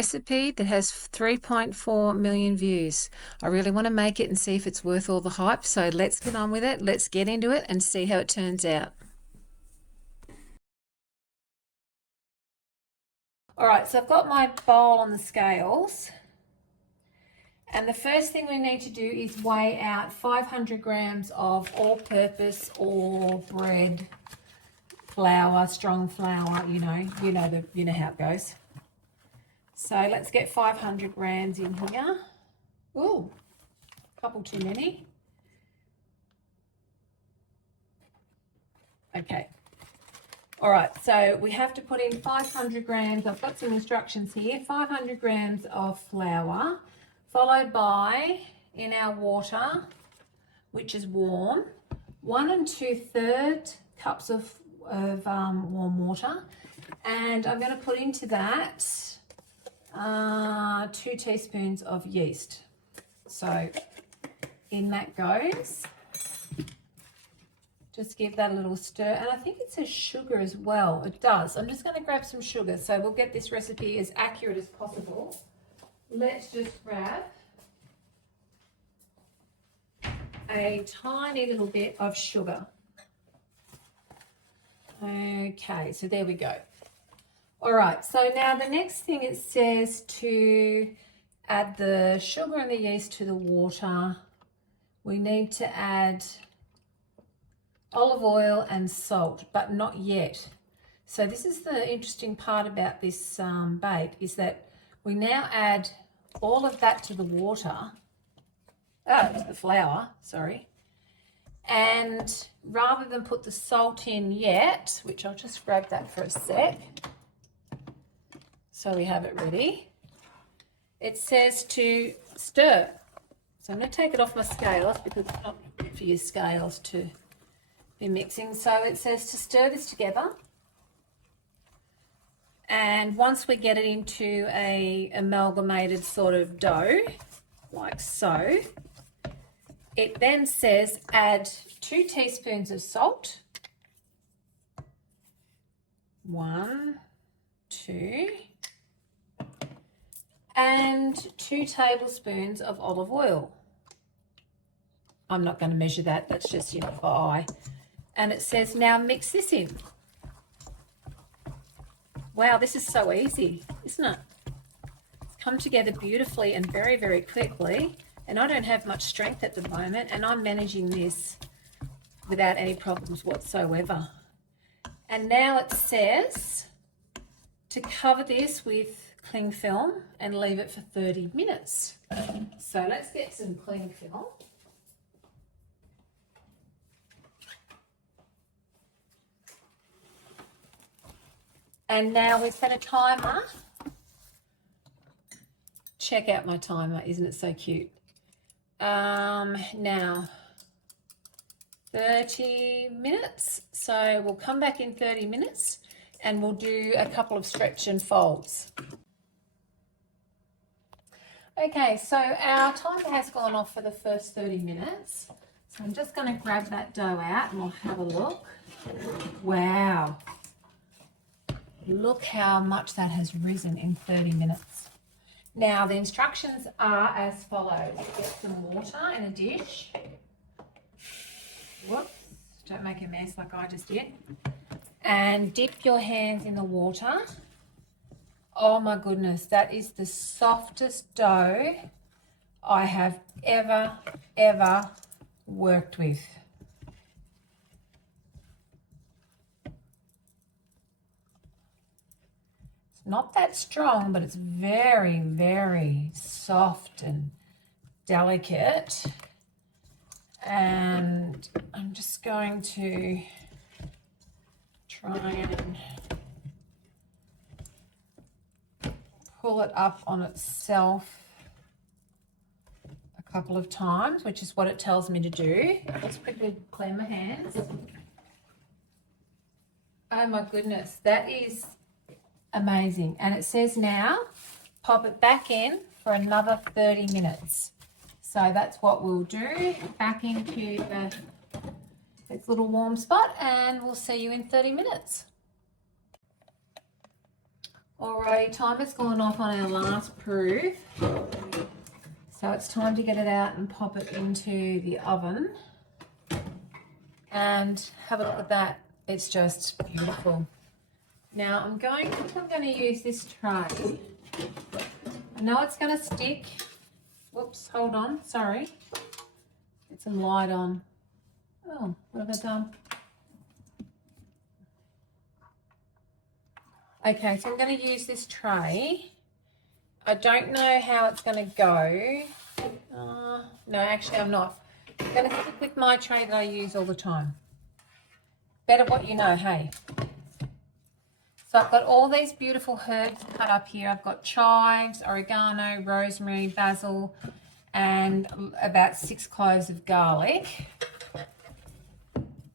Recipe that has 3.4 million views. I really want to make it and see if it's worth all the hype. So let's get on with it. Let's get into it and see how it turns out. All right, so I've got my bowl on the scales. And the first thing we need to do is weigh out 500 grams of all-purpose or bread flour, strong flour, you know how it goes. So let's get 500 grams in here. Ooh, a couple too many. Okay. All right, so we have to put in 500 grams. I've got some instructions here. 500 grams of flour, followed by, in our water, which is warm, 1 2/3 cups of warm water. And I'm going to put into that 2 teaspoons of yeast. So in that goes. Just give that a little stir. And I think it says sugar as well. It does. I'm just going to grab some sugar. So we'll get this recipe as accurate as possible. Let's just grab a tiny little bit of sugar. Okay, so there we go. All right, so now the next thing it says to add the sugar and the yeast to the water. We need to add olive oil and salt, but not yet. So this is the interesting part about this bake, is that we now add all of that to the water, to the flour, sorry. And rather than put the salt in yet, which I'll just grab that for a sec, so we have it ready, it says to stir. So I'm going to take it off my scales because it's not good for your scales to be mixing. So it says to stir this together. And once we get it into a amalgamated sort of dough, like so, it then says add 2 teaspoons of salt. 1, 2, and 2 tablespoons of olive oil. I'm not going to measure that, that's just, for eye. And it says now mix this in. Wow, this is so easy, isn't it? It's come together beautifully and very, very quickly. And I don't have much strength at the moment, and I'm managing this without any problems whatsoever. And now it says to cover this with cling film and leave it for 30 minutes. So let's get some cling film. And now we've set a timer. Check out my timer, isn't it so cute? Now 30 minutes. So we'll come back in 30 minutes and we'll do a couple of stretch and folds. Okay, so our timer has gone off for the first 30 minutes. So I'm just going to grab that dough out and we'll have a look. Wow. Look how much that has risen in 30 minutes. Now the instructions are as follows. Get some water in a dish. Whoops, don't make a mess like I just did. And dip your hands in the water. Oh my goodness, that is the softest dough I have ever worked with. It's not that strong, but it's very, very soft and delicate. And I'm just going to try and pull it up on itself a couple of times, which is what it tells me to do. Let's quickly clean my hands. Oh my goodness, that is amazing. And it says now, pop it back in for another 30 minutes. So that's what we'll do, back into its little warm spot, and we'll see you in 30 minutes. Alrighty, timer's gone off on our last proof. So it's time to get it out and pop it into the oven. And have a look at that. It's just beautiful. Now I'm going to use this tray. I know it's going to stick. Whoops, hold on, sorry. Get some light on. Oh, what have I done? Okay, so I'm going to use this tray. I don't know how it's going to go. No, actually I'm not. I'm going to stick with my tray that I use all the time. Better what you know, hey. So I've got all these beautiful herbs cut up here. I've got chives, oregano, rosemary, basil, and about 6 cloves of garlic.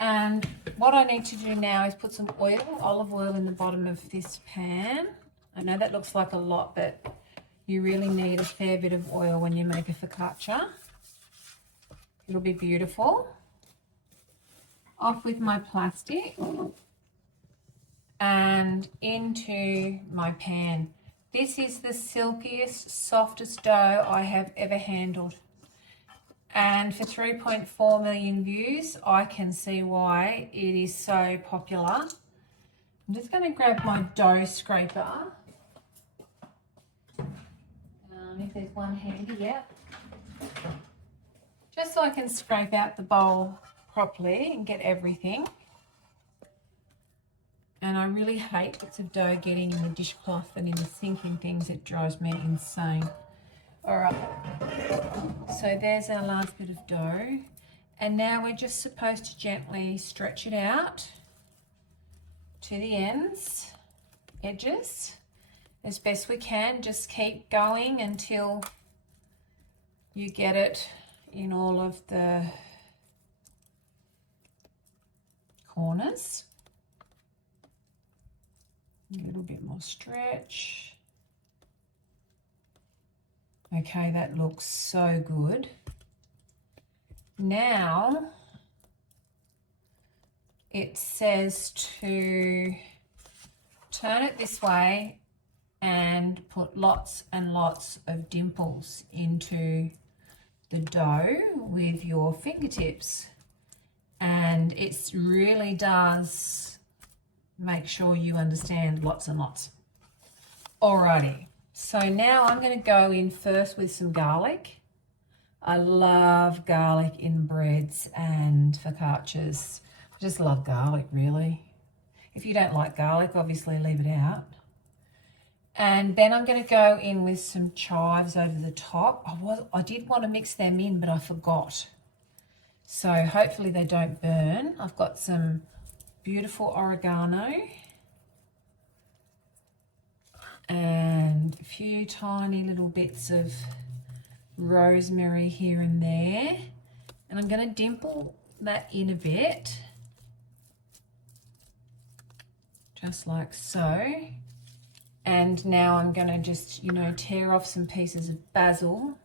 And what I need to do now is put some oil, olive oil, in the bottom of this pan. I know that looks like a lot, but you really need a fair bit of oil when you make a focaccia. It'll be beautiful. Off with my plastic and into my pan. This is the silkiest, softest dough I have ever handled. And for 3.4 million views, I can see why it is so popular. I'm just going to grab my dough scraper. If there's one handy, yep. Just so I can scrape out the bowl properly and get everything. And I really hate bits of dough getting in the dishcloth and in the sink and things. It drives me insane. All right, so there's our last bit of dough. And now we're just supposed to gently stretch it out to the edges, as best we can. Just keep going until you get it in all of the corners. A little bit more stretch. Okay, that looks so good. Now it says to turn it this way and put lots and lots of dimples into the dough with your fingertips. And it really does make sure you understand lots and lots. Alrighty, so now I'm going to go in first with some garlic. I love garlic in breads and focaccias. I just love garlic, really. If you don't like garlic, obviously leave it out. And then I'm going to go in with some chives over the top. I did want to mix them in, but I forgot. So hopefully they don't burn. I've got some beautiful oregano and a few tiny little bits of rosemary here and there. And I'm going to dimple that in a bit, just like so. And now I'm going to just, tear off some pieces of basil,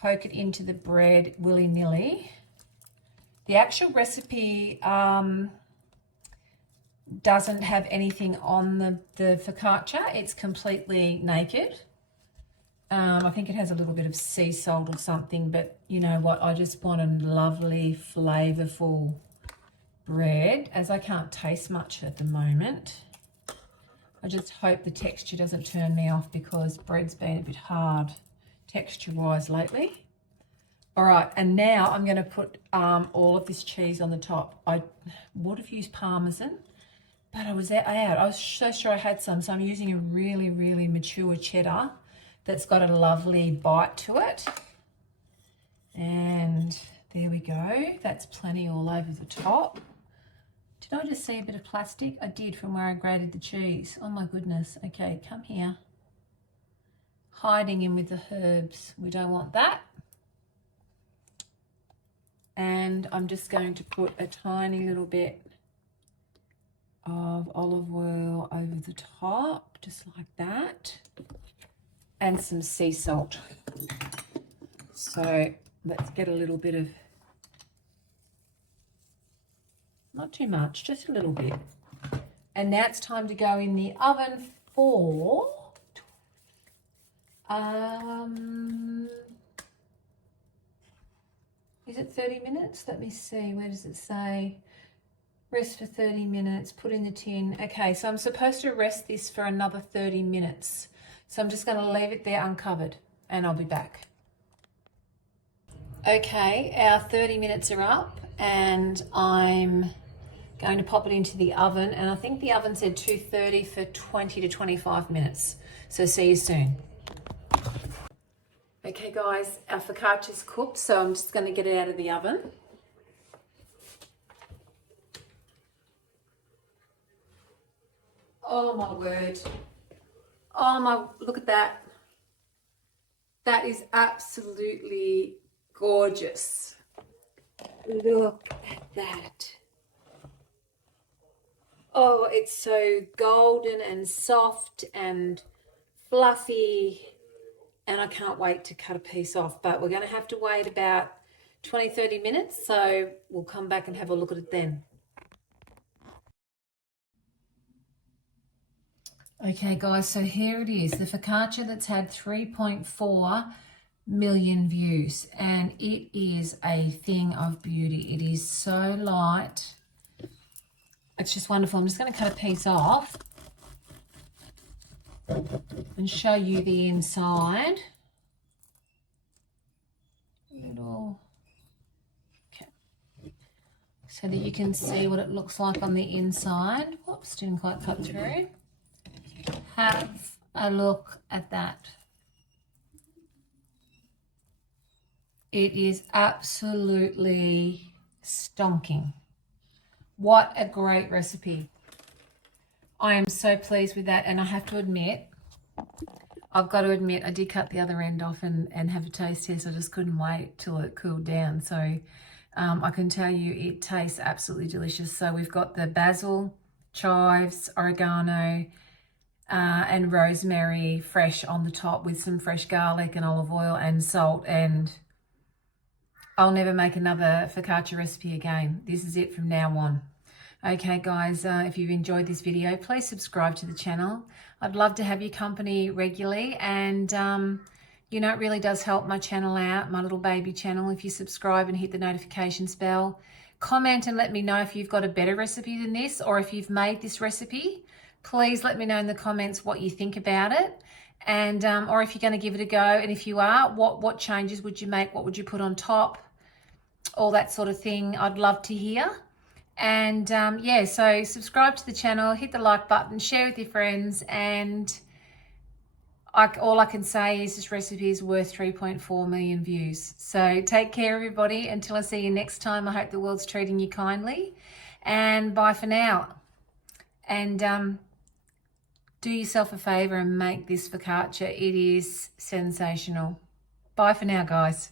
poke it into the bread willy-nilly. The actual recipe doesn't have anything on the focaccia. It's completely naked. I think it has a little bit of sea salt or something, but you know what? I just want a lovely, flavorful bread, as I can't taste much at the moment. I just hope the texture doesn't turn me off, because bread's been a bit hard texture-wise lately. All right, and now I'm going to put all of this cheese on the top. I would have used Parmesan, but I was out. I was so sure I had some, so I'm using a really, really mature cheddar that's got a lovely bite to it. And there we go. That's plenty all over the top. Did I just see a bit of plastic? I did, from where I grated the cheese. Oh my goodness. Okay, come here. Hiding in with the herbs. We don't want that. And I'm just going to put a tiny little bit of olive oil over the top, just like that. And some sea salt. So let's get a little bit of, not too much, just a little bit. And now it's time to go in the oven for is it 30 minutes? Let me see, where does it say? Rest for 30 minutes, put in the tin. Okay, so I'm supposed to rest this for another 30 minutes. So I'm just going to leave it there uncovered and I'll be back. Okay, our 30 minutes are up and I'm going to pop it into the oven, and I think the oven said 230 for 20 to 25 minutes. So see you soon. Okay guys, our focaccia's cooked, so I'm just going to get it out of the oven. Oh my word. Oh my, look at that. That is absolutely gorgeous. Look at that. Oh, it's so golden and soft and fluffy, and I can't wait to cut a piece off, but we're going to have to wait about 20-30 minutes, so we'll come back and have a look at it then. Okay guys, so here it is, the focaccia that's had 3.4 million views, and it is a thing of beauty. It is so light. It's just wonderful. I'm just going to cut a piece off and show you the inside. Okay. So that you can see what it looks like on the inside. Whoops, didn't quite cut through. Have a look at that. It is absolutely stonking. What a great recipe. I am so pleased with that, and I have to admit, I've got to admit, I did cut the other end off and have a taste test. I just couldn't wait till it cooled down. So I can tell you it tastes absolutely delicious. So we've got the basil, chives, oregano, and rosemary fresh on the top with some fresh garlic and olive oil and salt, and I'll never make another focaccia recipe again. This is it from now on. Okay guys, if you've enjoyed this video, please subscribe to the channel. I'd love to have your company regularly, and you know, it really does help my channel out, my little baby channel, if you subscribe and hit the notifications bell. Comment and let me know if you've got a better recipe than this, or if you've made this recipe. Please let me know in the comments what you think about it, and or if you're going to give it a go, and if you are, what changes would you make? What would you put on top? All that sort of thing. I'd love to hear. And yeah, so subscribe to the channel, hit the like button, share with your friends, and all I can say is this recipe is worth 3.4 million views. So take care everybody. Until I see you next time, I hope the world's treating you kindly, and bye for now. And do yourself a favor and make this focaccia. It is sensational. Bye for now, guys.